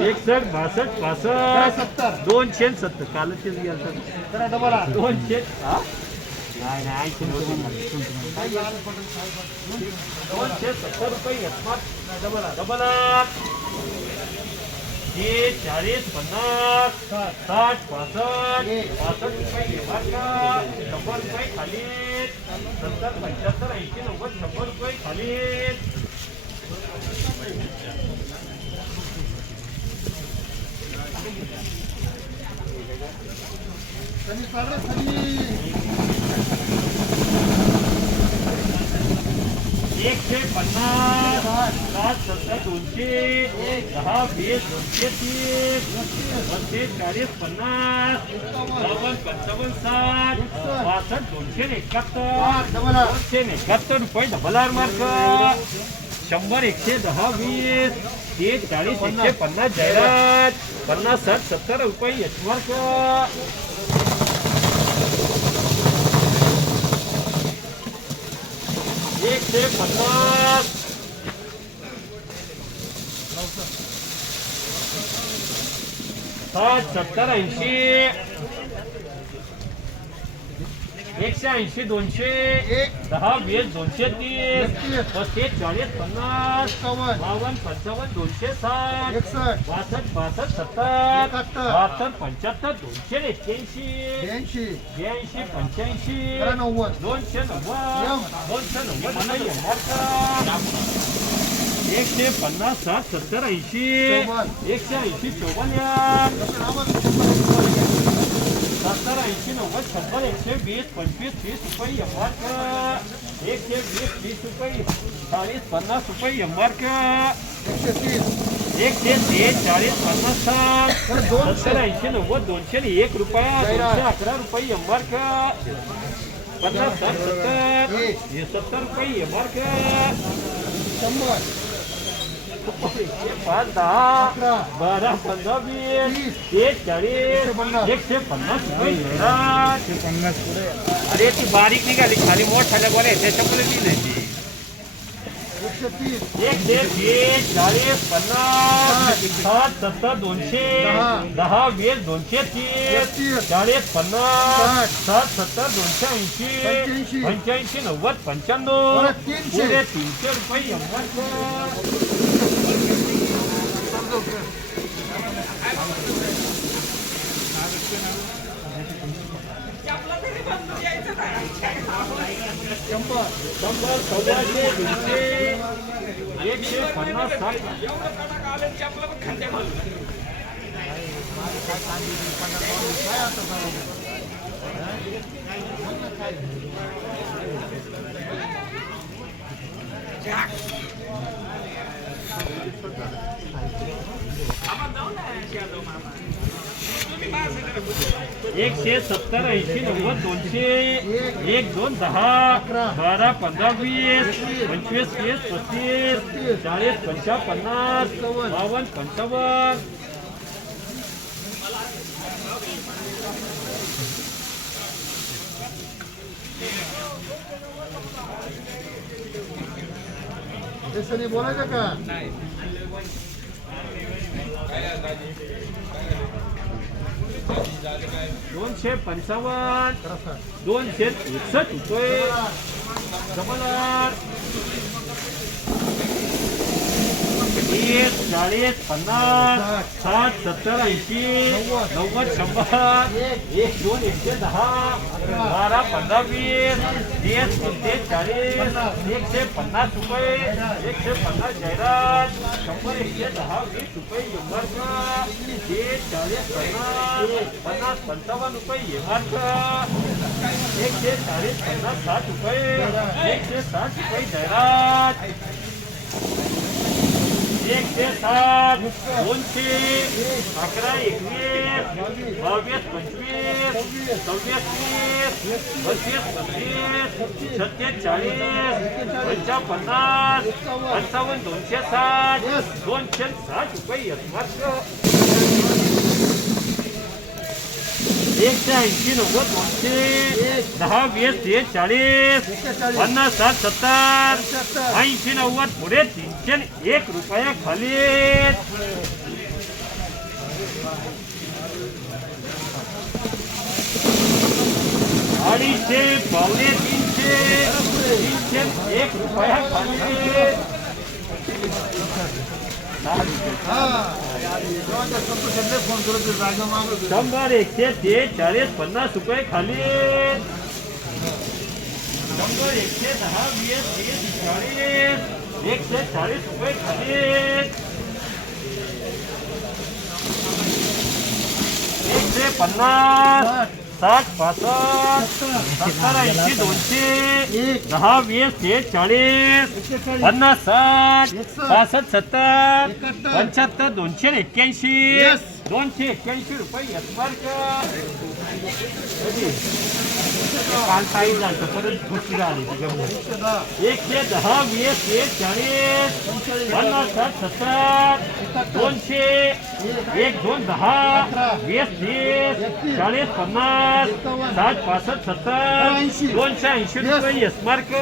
एकसठ दोनशे बासष्ट पासष्ट दोनशे सत्तर. कालच गेलं दोनशे हा? नाही नाही दोनशे सत्तर रुपये डबल डबल हे चाळीस पन्नास साठ पासष्ट पासष्ट रुपये घेणार का शंभर रुपये खाली सत्तर पंच्याहत्तर ऐंशी नव्वद शंभर रुपये खाली एकशे पन्नास सात सत्तर दोनशे दहा वीस दोनशे तीस पस्तीस चाळीस पन्नास बावन्न पंचावन्न साठ पासष्ट दोनशे एकाहत्तर दोनशे एकाहत्तर रुपये डबल आर मार्क शंभर एकशे दहा वीस तीस चाळीस एकशे पन्नास जाहिरात पन्नास साठ सत्तर रुपये एच एकशे पन्नास. साठ सत्तर ऐंशी. एकशे ऐंशी दोनशे दहा वीस दोनशे तीस पस्तीस चाळीस पन्नास बावन्न पंचावन्न दोनशे साठ बासष्ट बासष्ट सत्तर एकाहत्तर. बहात्तर पंच्याहत्तर दोनशे एक्क्याऐंशी ब्याऐंशी. पंच्याऐंशी दोनशे नव्वद दोनशे नव्वद नाही आहे. एकशे पन्नास साठ सत्तर ऐंशी. एकशे ऐंशी चौवन्न सत्तर ऐंशी नव्वद शंभर एकशे वीस पंचवीस तीस रुपये एमआरक एकशे वीस तीस रुपये चाळीस पन्नास रुपये एमआरक एकशे तीस चाळीस पन्नास साठ सत्तर ऐंशी नव्वद दोनशे एक रुपया दोनशे अकरा रुपये एमआरक पन्नास साठ सत्तर। सत्तर रुपये एमआरक एकशे पाच दहा बारा पंधरा वीस एक चाळीस एकशे पन्नास. अरे ती बारीक निघाली खाली मोठ्याला बोलाय त्याच्यामुळे लिहिलंय ती एकशे वीस चाळीस पन्नास साठ सत्तर दोनशे दहा. वीस दोनशे तीस तीस. चाळीस पन्नास. साठ सत्तर दोनशे ऐंशी पंच्याऐंशी. नव्वद पंच्याण्णव तीनशे. रुपये शंभर सव्वाशे एकशे पन्नास साठ एकशे सत्तर ऐंशी नव्वद दोनशे एक दोन दहा बारा पंधरा वीस पंचवीस तीस पस्तीस चाळीस पंचा पन्नास बावन्न पंचावन्न. बोलायचं का दोनशे पंचावन्न. दोनशे एकसष्ट रुपये. एक चाळीस पन्नास साठ सत्तर ऐंशी नव्वद शंभर एक दोन एकशे दहा बारा पंधरा वीस तीस तीस चाळीस एकशे पन्नास रुपये एकशे पन्नास जाहिरात शंभर एकशे दहा वीस रुपये एमआरक एक चाळीस पन्नास पन्नास पंचावन्न रुपये एमआरक एकशे चाळीस पन्नास साठ रुपये एकशे साठ रुपये जाहिरात एकशे साठ दोनशे अकरा एकवीस बावीस पंचवीस सव्वीस तीस पस्तीस पस्तीस सत्तेच चाळीस पंचा पन्नास साठ दोनशे साठ रुपये એકસો એસી નવ્વદ બોતેર દહ વીસ તેર ચાલીસ પન્નાસ સાત, સત્તર. એસી નવ્વદ પૂરે ત્રીસો ને એક રૂપિયા ખાલી. અઢીસે પૌને ત્રીસે ત્રીસે એક રૂપિયા ખાલી. एक रुपया खाली हा जेव्हा संतोष फोन करत होते, जागा मागत होते. शंभर एकशे तीस चाळीस पन्नास रुपये खाली साठ पासष्ट सत्तर ऐंशी दोनशे दहा वीस चाळीस पन्नास साठ पासष्ट सत्तर पंच्याहत्तर दोनशे एक्क्याऐंशी. दोनशे एक्क्याऐंशी रुपये काल काही झालं परत गोष्टी आली त्याच्यामुळे. एकशे दहा दहा वीस एक चाळीस पन्नास साठ सत्तर दोनशे एक दोन दहा वीस तीस चाळीस पन्नास साठ पासष्ट सत्तर दोनशे ऐंशी रुपये यशमार्क